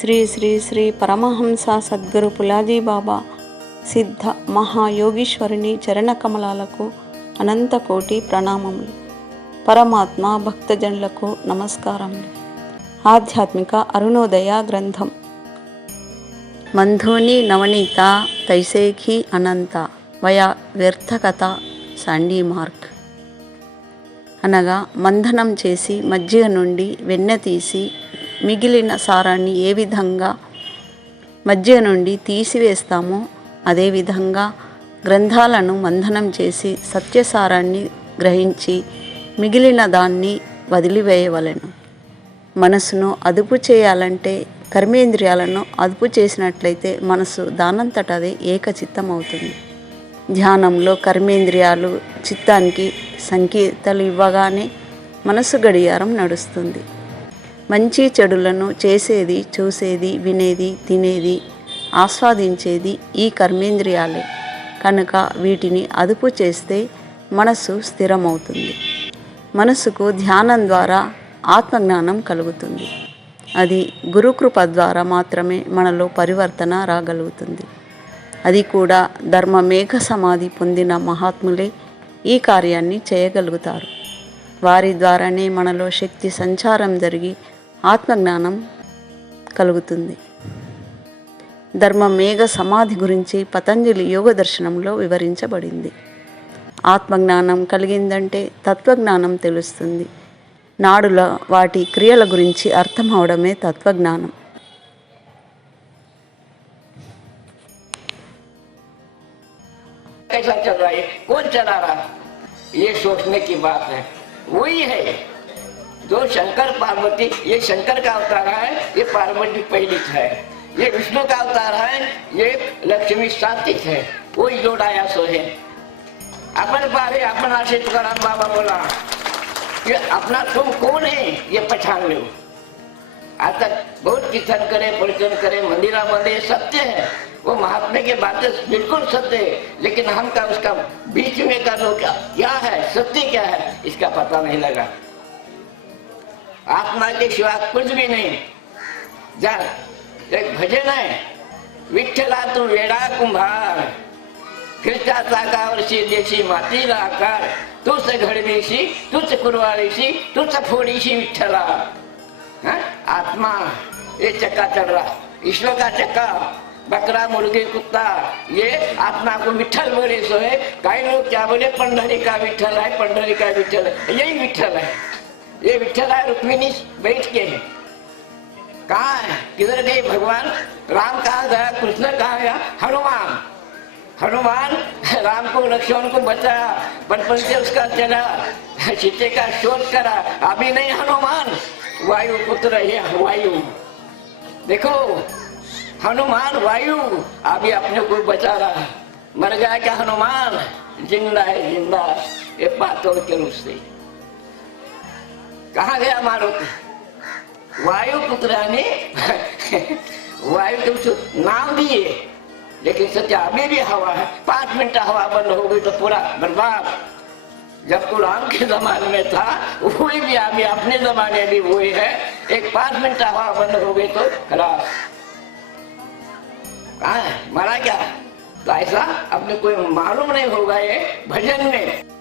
శ్రీ శ్రీ శ్రీ పరమహంస సద్గురు పులాజీ బాబా సిద్ధ మహాయోగీశ్వరుని చరణకమలాలకు అనంత కోటి ప్రణామములు. పరమాత్మ భక్తజనులకు నమస్కారములు. ఆధ్యాత్మిక అరుణోదయ గ్రంథం. మంధోని నవనీత తైసేఖి అనంత వయా వ్యర్థకథ శాండీ మార్క్. అనగా మంథనం చేసి మజ్జిగ నుండి వెన్న తీసి మిగిలిన సారాన్ని ఏ విధంగా మధ్య నుండి తీసివేస్తామో అదేవిధంగా గ్రంథాలను మంధనం చేసి సత్యసారాన్ని గ్రహించి మిగిలిన దాన్ని వదిలివేయవలెను. మనసును అదుపు చేయాలంటే కర్మేంద్రియాలను అదుపు చేసినట్లయితే మనసు దానంతటదే ఏకచిత్తం అవుతుంది ధ్యానంలో కర్మేంద్రియాలు చిత్తానికి సంకేతాలు ఇవ్వగానే మనసు గడియారం నడుస్తుంది. మంచి చెడులను చేసేది చూసేది వినేది తినేది ఆస్వాదించేది ఈ కర్మేంద్రియాలే. కనుక వీటిని అదుపు చేస్తే మనసు స్థిరమవుతుంది. మనసుకు ధ్యానం ద్వారా ఆత్మజ్ఞానం కలుగుతుంది. అది గురుకృప ద్వారా మాత్రమే మనలో పరివర్తన రాగలుగుతుంది. అది కూడా ధర్మ మేఘ సమాధి పొందిన మహాత్ములే ఈ కార్యాన్ని చేయగలుగుతారు. వారి ద్వారానే మనలో శక్తి సంచారం జరిగి ఆత్మజ్ఞానం కలుగుతుంది ధర్మ మేఘ సమాధి గురించి పతంజలి యోగ దర్శనంలో వివరించబడింది ఆత్మజ్ఞానం కలిగిందంటే తత్వజ్ఞానం తెలుస్తుంది నాడుల వాటి క్రియల గురించి అర్థం అవడమే తత్వజ్ఞానం कैसा चल रहा है कौन चला रहा है? ये सोचने की बात है वही है जो शंकर पार्वती, ये शंकर का अवतार है, ये पार्वती पहली है। ये विष्णु का अवतार है, ये लक्ष्मी सात्विक है। वही जोड़ाया सो है अपन पावे अपना से तुकाराम बाबा बोला, ये अपना तुम कौन है? ये पहचान लो। आज तक बहुत कीर्तन करे परिचन करे, मंदिरा मंदिर सत्य है। वो महात्मा की बातें बिल्कुल सत्य है, लेकिन हम का उसका बीच में का क्या है? सत्य क्या है? इसका पता नहीं लगा। आत्मा के सिवा कुछ भी जा एक भजन आहे. विठ्ठला तू वेडा कुंभार. फिरता चाकावर देशी मातीला आकार. तूच घडवीशी तूच कुरवाळीशी तूच फोडीशी विठ्ठला. आत्मा ये चक्का चढरा ईश्वर का चक्का बकरा मुलगी कुत्ता ये आत्मा को विठ्ठल बोले सोय काही लोक त्या बोले पंढरी का विठ्ठल आहे पंढरी का विठ्ठल है यही आहे. ये विठला रुक्मिणी, बैठ के। है कहा है? किधर गए भगवान? राम कहा गया? कृष्ण कहा गया? हनुमान। हनुमान राम को लक्ष्मण को बचाया। बचपन से उसका चला। सीते का शोध करा। अभी नहीं हनुमान। वायु पुत्र है, वायु। देखो, हनुमान, वायु। अभी अपने को बचा रहा है। मर गया क्या हनुमान? ज़िंदा है, ज़िंदा। ये पातोड़ के रूप से कहा गया मारुति वायु पुत्र वायु के उसको नाम दिए लेकिन सत्य अभी भी हवा है। पाँच मिनट हवा बंद हो गई तो पूरा बर्बाद। जब गुलाम के जमाने में था, वही भी अभी अपने जमाने भी वही है। एक पाँच मिनट हवा बंद हो गई तो खराब। कहा मरा क्या? तो ऐसा अपने कोई मालूम नहीं होगा ये भजन में।